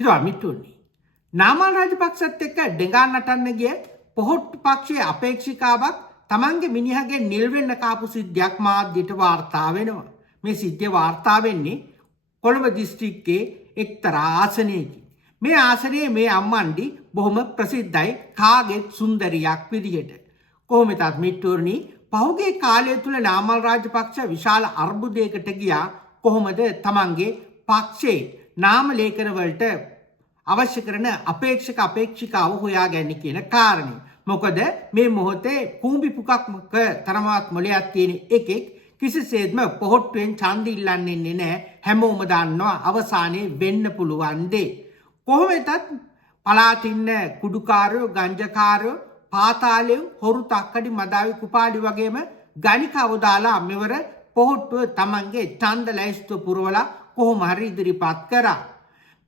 හිතවා මිට්ටුවනි. නාමල් රාජපක්ෂත් එක්ක ඩෙඟා නටන්න ගිය පොහොට්ටු පක්ෂයේ අපේක්ෂිකාවක් තමන්ගේ මිනිහගේ නිල් වෙන්න කාපු සිද්ධියක් මාධ්‍යට වාර්තා වෙනවා. මේ සිද්ධිය වාර්තා වෙන්නේ කොළඹ දිස්ත්‍රික්කයේ එක්තරා ආසනයකින්. මේ ආසනයේ මේ අම්මන්ඩි බොහොම ප්‍රසිද්ධයි කාගෙත් සුන්දරියක් විදිහට. කොහොම වෙතත් මිට්ටුවනි පහුගිය කාලය තුල නාමල් රාජපක්ෂ විශාල අර්බුදයකට ගියා. කොහොමද තමන්ගේ පක්ෂයේ නාම ලේඛන වලට අවශ්‍ය කරන අපේක්ෂිකාව හොයාගන්නේ කියන කාරණේ. මොකද මේ මොහොතේ කුඹි පුකක්ක තරමවත් මොලයක් තියෙන එකෙක් කිසිසේත්ම පොහොට්ටුවෙන් ඡන්ද ඉල්ලන්නේ නැහැ. හැමෝම දන්නවා අවසානයේ වෙන්න පුළුවන් දේ. කොහොම වෙතත් පළාතින් ඉන්න කුඩුකාරයෝ, ගංජකාරයෝ, පාතාලයෝ, හොරු තක්කඩි මදාවි කුපාඩි වගේම ගණිකව දාලා මෙවර පොහොට්ටුව තමන්ගේ ඡන්ද ලැයිස්තුව පුරවලා කොහොම හරි ඉදිරිපත් කරා.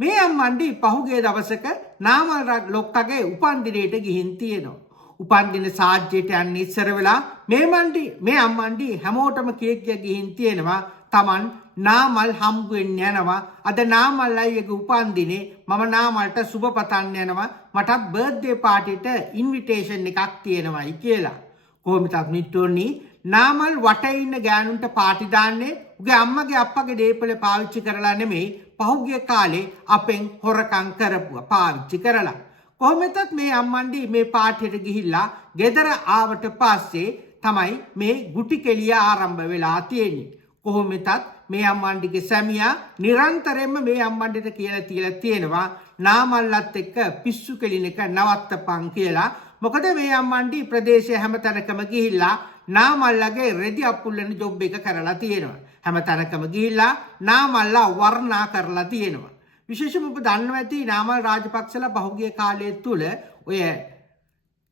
මේ අම්මන්ඩි පහුගිය දවසක නාමල් ලොක්කගේ උපන්දිනයට ගිහින් තියෙනවා. උපන්දින සාජ්‍යයට යන්න ඉස්සර වෙලා මේ අම්මන්ඩි හැමෝටම කේක් ගිහින් තියෙනවා. Taman නාමල් හම්බ වෙන්න යනවා. අද නාමල් අයියගේ උපන්දිනේ මම නාමල්ට සුබ පතන්න යනවා. මට බර්ත්ඩේ පාටිට ඉන්විටේෂන් එකක් තියෙනවායි කියලා. කොහොමද මිට්ටෝනි නාමල් වටේ ඉන්න ගෑනුන්ට පාටි දාන්නේ උගේ අම්මගේ අප්පගේ දීපල පාවිච්චි කරලා නෙමෙයි පහුගිය කාලේ අපෙන් හොරකම් කරපුවා පාවිච්චි කරලා. කොහොමද මේ අම්මන්ඩි මේ පාටියට ගිහිල්ලා ගෙදර ආවට පස්සේ තමයි මේ ගුටි කෙලිය ආරම්භ වෙලා තියෙන්නේ. කොහොමද මේ අම්මන්ඩිගේ සැමියා නිරන්තරයෙන්ම මේ අම්මන්ඩිට කියලා තියලා තියෙනවා නාමල්ලත් එක්ක පිස්සු කෙලින එක නවත්තපන් කියලා. මොකද මේ අම්මන්ඩි ප්‍රදේශයේ හැමතැනකම ගිහිල්ලා නාමල්ලගේ රෙදි අප්පුල්ලන ජොබ් එක කරලා තියෙනවා. හැමතැනකම ගිහිල්ලා නාමල්ලා වර්ණා කරලා තියෙනවා. විශේෂම ඔබ දන්නවා ඇති නාමල් රාජපක්ෂලා පහුගිය කාලය තුල ඔය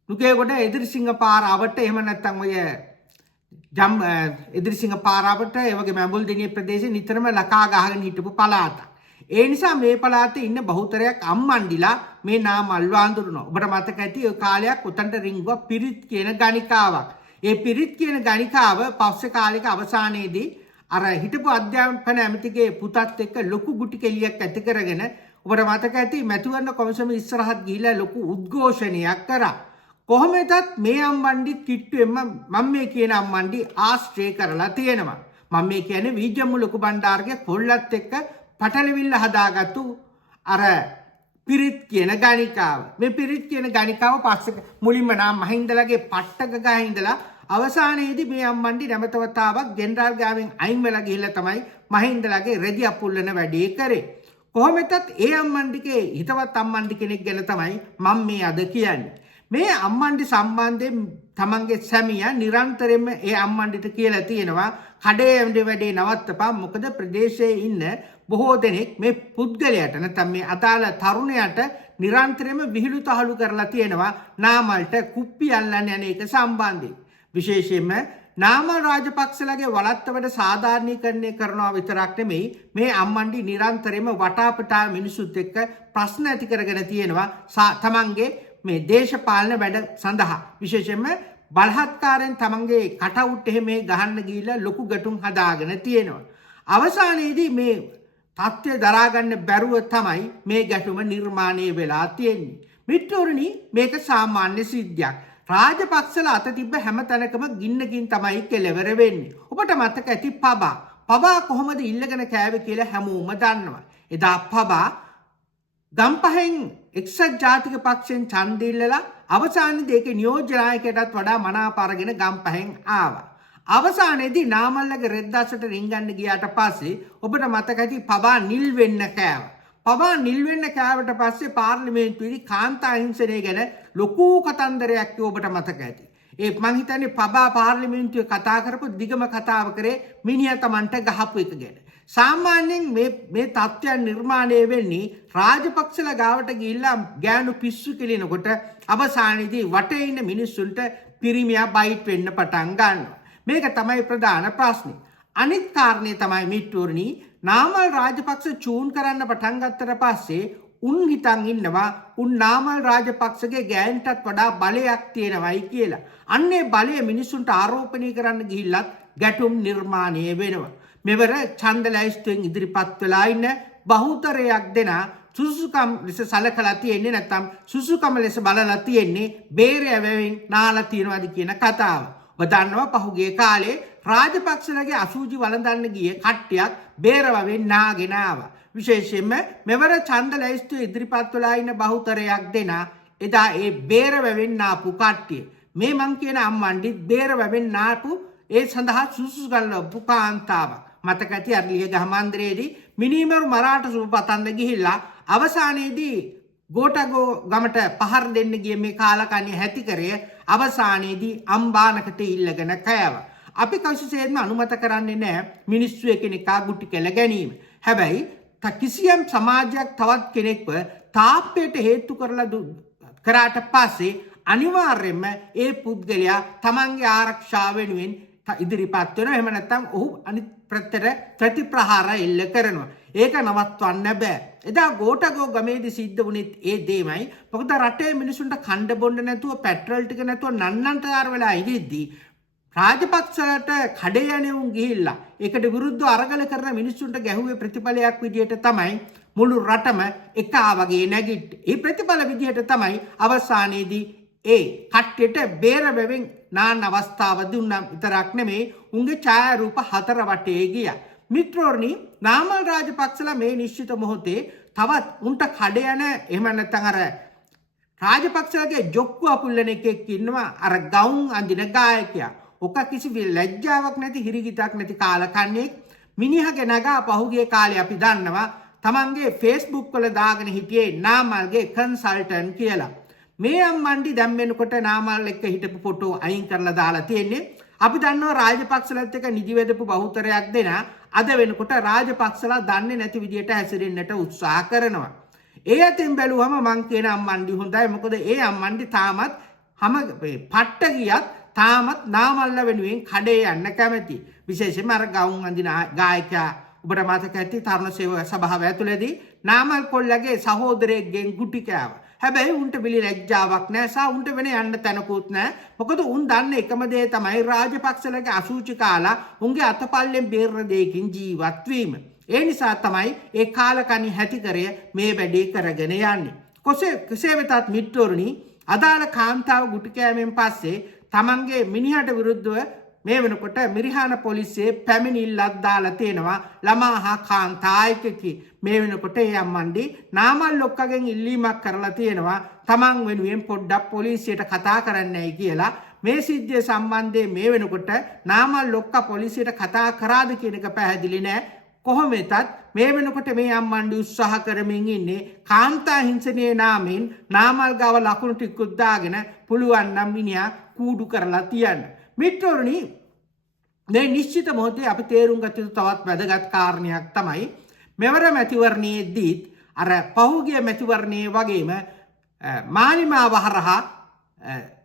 නුගේගොඩ එදිරිසිංහ පාර අවට එහෙම නැත්නම් ඔය එදිරිසිංහ පාර අවට ඒ වගේ මැඹුල් දිනිය ප්‍රදේශේ නිතරම ලකා ගහගෙන හිටපු පළාත. ඒ නිසා මේ පළාතේ ඉන්න බහුතරයක් අම්මන්ඩිලා මේ නාමල් වඳුරනවා. ඔබට මතක ඇති ඔය කාලයක් උතන්ට රිංගුවා පිරිත් කියන ගණිකාවක්. ඒ පිරිත් කියන ගණිකාව පස්සේ කාලෙක අවසානයේදී අර හිටපු අධ්‍යාපන ඇමතිගේ පුතත් එක්ක ලොකු ගුටි කෙලියක් ඇති කරගෙන ඔබට මතක ඇති මැතිවරණ කොමිසම ඉස්සරහට ගිහිලා ලොකු උද්ඝෝෂණයක් කරා. කොහොම වෙතත් මේ අම්මන්ඩි කිට්ටුවෙන්ම මම මේ කියන අම්මන්ඩි ආශ්‍රය කරලා තියෙනවා. මම මේ කියන්නේ වීජම්මු ලොකු බණ්ඩාරගේ පොල්ලත් එක්ක පටලවිල්ල හදාගත්තු අර පිරිත් කියන ගණිකාව. මේ පිරිත් කියන ගණිකාව පස්සේ මුලින්ම නා මහින්දලගේ පට්ටක ගහ ඉඳලා අවසානයේදී මේ අම්මන්ඩි නැමතවතාවක් ජෙනරාල් ගාවෙන් අයින් වෙලා ගිහිල්ලා තමයි මහින්දලගේ රෙදි අපුල්ලන වැඩේ කරේ. කොහොම වෙතත් ඒ අම්මන්ඩිගේ හිතවත් අම්මන්ඩි කෙනෙක් ගැන තමයි මම මේ අද කියන්නේ. මේ අම්මන්ඩි සම්බන්ධයෙන් තමන්ගේ සැමියා නිරන්තරයෙන්ම ඒ අම්මන්ඩිට කියලා තියෙනවා කඩේ වැඩේ නවත්තපන්. මොකද ප්‍රදේශයේ ඉන්න බොහෝ දෙනෙක් මේ පුද්ගලයාට නැත්නම් මේ අදාළ තරුණයාට නිරන්තරයෙන්ම විහිළු තහළු කරලා තියෙනවා නාමල්ට කුප්පි අල්ලන්න යන එක සම්බන්ධයෙන්. විශේෂයෙන්ම නාමල් රාජපක්ෂලගේ වලත්තවඩ සාධාරණීකරණය කරනවා විතරක් නෙමෙයි මේ අම්මන්ඩි නිරන්තරයෙන්ම වටාපිටා මිනිසුත් එක්ක ප්‍රශ්න ඇති කරගෙන තියෙනවා තමන්ගේ මේ දේශපාලන වැඩ සඳහා. විශේෂයෙන්ම බලහත්කාරයෙන් තමන්ගේ කටවුට් එහෙම ගහන්න ගිහිල්ලා ලොකු ගැටුම් හදාගෙන තියෙනවා. අවසානයේදී මේ තත්ත්වය දරා ගන්න බැරුව තමයි මේ ගැටුම නිර්මාණය වෙලා තියෙන්නේ. මිත්‍රවරුනි මේක සාමාන්‍ය සිද්ධියක්. රාජපක්ෂලා අත තිබ්බ හැම තැනකම ගින්නකින් තමයි කෙලවර වෙන්නේ. ඔබට මතක ඇති පබා කොහොමද ඉල්ලගෙන කෑවේ කියලා හැමෝම දන්නවා. එදා පබා ගම්පහෙන් එක්සත් ජාතික පක්ෂයෙන් ඡන්ද ඉල්ලලා අවසානයේදී ඒකේ නියෝජ්‍ය නායකයටත් වඩා මනාප අරගෙන ගම්පහෙන් ආවා. අවසානයේදී නාමල්ලගේ රෙද්දාසට රින්ගන්න ගියාට පස්සේ ඔබට මතක ඇති පබා නිල් වෙන්න කෑවා. පබා නිල් වෙන්න කෑවට පස්සේ පාර්ලිමේන්තුවේදී කාන්තා හිංසනය ගැන ලොකු කතන්දරයක් ඔබට මතක ඇති. ඒ මං හිතන්නේ පබා පාර්ලිමේන්තුවේ කතා කරපු දිගම කතාව කරේ මිනිහා Tamanට ගහපු එක ගැන. සාමාන්‍යයෙන් මේ තත්ත්වයන් නිර්මාණය වෙන්නේ රාජපක්ෂලා ගාවට ගිහිල්ලා ගෑනු පිස්සු කෙලිනකොට අවසානයේදී වටේ ඉන්න මිනිස්සුන්ට පිරිමියා බයිට් වෙන්න පටන් ගන්නවා. මේක තමයි ප්‍රධාන ප්‍රශ්නේ. අනිත් කාරණේ තමයි මිට්ටෝරණි නාමල් රාජපක්ෂ චූන් කරන්න පටන් ගත්තට පස්සේ උන් හිතන් ඉන්නවා උන් නාමල් රාජපක්ෂගේ ගෑන්ටත් වඩා බලයක් තියෙනවයි කියලා. අන්නේ බලය මිනිසුන්ට ආරෝපණය කරන්න ගිහිල්ලත් ගැටුම් නිර්මාණය වෙනවා. මෙවර ඡන්ද ලැයිස්තුවෙන් ඉදිරිපත් වෙලා ඉන්න බහුතරයක් දෙනා සුසුකම් ලෙස සලකලා තියෙන්නේ නැත්නම් සුසුකම ලෙස බලලා තියෙන්නේ බේරය වැවෙන් නාලා තියනවාද කියන කතාව. ඔබ දන්නවා පහුගිය කාලේ රාජපක්ෂලගේ අසූචි වළඳන්න ගිය කට්ටියක් බේරවවෙන් නාගෙන ආවා. විශේෂයෙන්ම මෙවර ඡන්ද ලැයිස්තුවේ ඉදිරිපත් වෙලා ඉන්න බහුතරයක් දෙනා එදා ඒ බේරවවෙන් නාපු කට්ටිය. මේ මං කියන අම්මන්ඩි බේරවවෙන් නාපු ඒ සඳහා සුසුකම් ලැබපු කාන්තාවක්. මතක ඇති අර්ලියගහ මන්දිරයේදී මිනිමරු මරාට සුබ පතන්න ගිහිල්ලා අවසානයේදී ගෝටගෝ ගමට පහර දෙන්න ගිය මේ කාලකන්‍ය හැතිකරය අවසානයේදී අම්බානකට ඉල්ලගෙන කෑවා. අපි කවුරුසේත්ම අනුමත කරන්නේ නැහැ මිනිස්සු එකිනෙකා ගුටි කෙල ගැනීම. හැබැයි කිසියම් සමාජයක් තවත් කෙනෙක්ව තාප්පයට හේතු කරාට පස්සේ අනිවාර්යයෙන්ම ඒ පුද්ගලයා තමන්ගේ ආරක්ෂාව වෙනුවෙන් ඉදිරිපත් වෙනවා. එහෙම නැත්නම් ඔහු අනිත් පැත්තට ප්‍රතිප්‍රහාර එල්ල කරනවා. ඒක නවත්වන්න බෑ. එදා ගෝටගෝ ගමේදී සිද්ධ වුණෙත් ඒ දෙමයි. මොකද රටේ මිනිසුන්ට කණ්ඩ බොණ්ඩ නැතුව පෙට්‍රල් ටික නැතුව නන්නන්තර වෙලා ඉඳිද්දී රාජපක්ෂලට කඩේ යනෙවුන් ගිහිල්ලා ඒකට විරුද්ධව අරගල කරන මිනිස්සුන්ට ගැහුවේ ප්‍රතිඵලයක් විදියට තමයි මුළු රටම එක වගේ නැගිට්ටේ. ඒ ප්‍රතිඵල විදියට තමයි අවසානයේදී ඒ කට්ටියට බේරවැවෙන් නාන අවස්ථාව දුන්නා විතරක් නෙමේ උන්ගේ ඡායාරූප 4 වටේ ගියා. මිත්‍රෝනි නාමල් රාජපක්ෂලා මේ නිශ්චිත මොහොතේ තවත් උන්ට කඩ යන එහෙම නැත්නම් අර රාජපක්ෂලගේ ජොක්කු අපුල්ලන එකෙක් ඉන්නවා අර ගවුම් අඳින ගායකයා. ඔක කිසි ලැජ්ජාවක් නැති හිරිගිතක් නැති කාලකන්ණෙක් මිනිහගේ නගා පහුගිය කාලේ අපි දන්නවා තමන්ගේ Facebook වල දාගෙන හිටියේ නාමල්ගේ කන්සල්ටන්ට් කියලා. මේ අම්මන්ඩි දැන් වෙනකොට නාමල් එක්ක හිටපු ෆොටෝ අයින් කරලා දාලා තියෙන්නේ. අපි දන්නවා රාජපක්ෂලත් එක්ක නිදිවැදපු බහුතරයක් දෙනා අද වෙනකොට රාජපක්ෂලා දන්නේ නැති විදියට හැසිරෙන්නට උත්සාහ කරනවා. ඒ අතින් බැලුවම මං කියන අම්මන්ඩි හොඳයි. මොකද ඒ අම්මන්ඩි තාමත් පට්ට ගියත් තාමත් නාමල්ල වෙනුවෙන් කඩේ යන්න කැමති. විශේෂයෙන්ම අර ගවුම් අඳින ගායකයා ඔබට මතක ඇති තරුණ සේවක සභාව ඇතුළේදී නාමල් කොල්ලගේ සහෝදරයෙක්ගෙන් ගුටි කෑවා. හැබැයි උන්ට පිළි ලැජ්ජාවක් නැහැ. උන්ට වෙන යන්න තැනකුත් නැහැ. මොකද උන් දන්නේ එකම දේ තමයි රාජපක්ෂලගේ අසූචි කාලා උන්ගේ අතපල්ලෙන් බේරන දෙයකින් ජීවත් වීම. ඒ නිසා තමයි ඒ කාලකණි හැතිකරය මේ වැඩේ කරගෙන යන්නේ. කෙසේ වෙතත් මිත්‍රෝනි අදාළ කාන්තාව ගුටි කෑමෙන් පස්සේ තමන්ගේ මිනිහට විරුද්ධව මේ වෙනකොට මිරිහාන පොලිසියේ පැමිණිල්ලක් දාලා තියෙනවා ළමා හා කාන්තායකකි. මේ වෙනකොට ඒ අම්මන්ඩි නාමල් ලොක්කගෙන් ඉල්ලීමක් කරලා තියෙනවා තමන් වෙනුවෙන් පොඩ්ඩක් පොලිසියට කතා කරන්නයි කියලා. මේ සිද්ධිය සම්බන්ධයෙන් මේ වෙනකොට නාමල් ලොක්කා පොලිසියට කතා කරාද කියන එක පැහැදිලි නෑ. කොහොම වෙතත් මේ වෙනකොට මේ අම්මන්ඩි උත්සාහ කරමින් ඉන්නේ කාන්තා හිංසනයේ නාමයෙන් නාමල් ගාව ලකුණු ටිකක් දාගෙන පුළුවන් නම් මිනිහා කූඩු කරලා තියන්න. මිත්‍රෝනි මේ නිශ්චිත මොහොතේ අපි තේරුම් ගත යුතු තවත් වැදගත් කාරණයක් තමයි මෙවර මැතිවරණයේදී අර පහුගිය මැතිවරණයේ වගේම මාලිමාව හරහා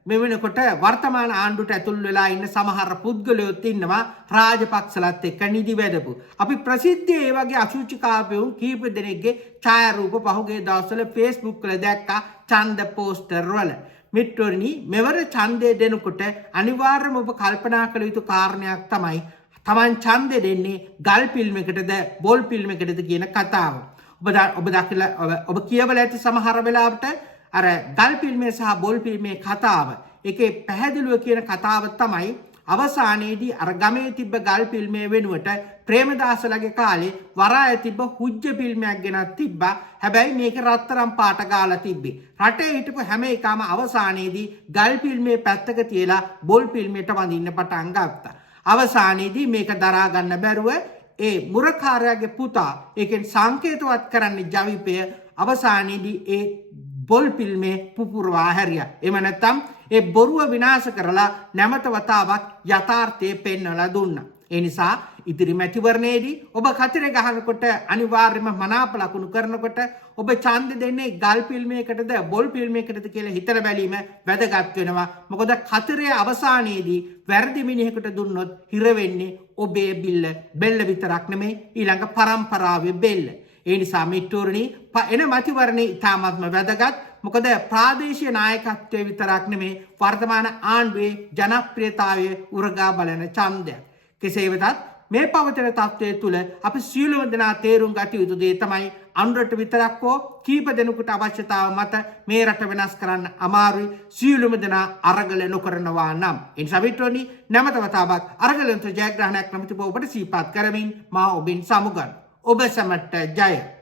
මේ වෙනකොට වර්තමාන ආණ්ඩුවට ඇතුල් වෙලා ඉන්න සමහර පුද්ගලයෝත් ඉන්නවා රාජපක්ෂලත් එක්ක නිදි වැදපු. අපි ප්‍රසිද්ධියේ ඒ වගේ අසුචි කාපයුන් කීප දෙනෙක්ගේ ඡායාරූප පහුගිය දවස්වල Facebook වල දැක්කා ඡන්ද පෝස්ටර් වල. මිත්‍රෝනි මෙවර ඡන්දය දෙනකොට අනිවාර්යයෙන්ම ඔබ කල්පනා කළ යුතු කාරණයක් තමයි තමන් ඡන්දය දෙන්නේ ගල් ෆිල්ම් එකටද බෝල් ෆිල්ම් එකටද කියන කතාව. ඔබ කියවලා ඇති සමහර වෙලාවට අර ගල් ෆිල්මේ සහ බෝල් ෆිල්මේ කතාව. ඒකේ පැහැදිලිව කියන කතාව තමයි අවසානයේදී අර ගමේ තිබ්බ ගල් ෆිල්මේ වෙනුවට ප්‍රේමදාසලගේ කාලේ වරාය තිබ්බ හුජ්ජ ෆිල්මයක් ගෙනත් තිබ්බා. හැබැයි මේක රත්තරන් පාට ගාලා තිබ්බේ. රටේ හිටපු හැම එකම අවසානයේදී ගල් ෆිල්මේ පැත්තක තියලා බෝල් ෆිල්මේට වඳින්න පටන් ගත්තා. අවසානයේදී මේක දරා ගන්න බැරුව ඒ මුරකාරයාගේ පුතා ඒකෙන් සංකේතවත් කරන්නේ ජවිපය අවසානයේදී ඒ බොල් ෆිල්මේ පුපුරවා හැරියා. එහෙම නැත්නම් ඒ බොරුව විනාශ කරලා නැමත වතාවක් යථාර්ථය පෙන්වලා දුන්නා. ඒ නිසා ඉදිරි මැතිවරණයේදී ඔබ කතරේ ගහනකොට අනිවාර්යයෙන්ම මනාප ලකුණු කරනකොට ඔබ ඡන්ද දෙන්නේ ගල් ෆිල්ම් එකටද බොල් ෆිල්ම් එකටද කියලා හිතන බැලීම වැදගත් වෙනවා. මොකද කතරේ අවසානයේදී වැරදි මිනිහෙකුට දුන්නොත් හිර වෙන්නේ ඔබේ බෙල්ල විතරක් නෙමෙයි ඊළඟ පරම්පරාවේ බෙල්ල. ඒ නිසා මිත්‍රෝනි එන මැතිවරණේ ඉතාමත්ම වැදගත්. මොකද ප්‍රාදේශීය නායකත්වයේ විතරක් නෙමෙයි වර්තමාන ආණ්ඩුවේ ජනප්‍රියතාවය උරගා බලන ඡන්දයක්. කෙසේ වෙතත් මේ පවතින තත්ත්වය තුළ අපි සියලුම දෙනා තේරුම් ගත යුතු දේ තමයි අනුරට විතරක් හෝ කීප දෙනෙකුට අවශ්‍යතාව මත මේ රට වෙනස් කරන්න අමාරුයි සියලුම දෙනා අරගල නොකරනවා නම්. ඒ නිසා විතරෝනි නැවත වතාවක් අරගලන්ත ජයග්‍රහණයක් නැමැති බව ඔබට සිහිපත් කරමින් මා ඔබෙන් සමුගන්න. ඔබ සැමට ජය.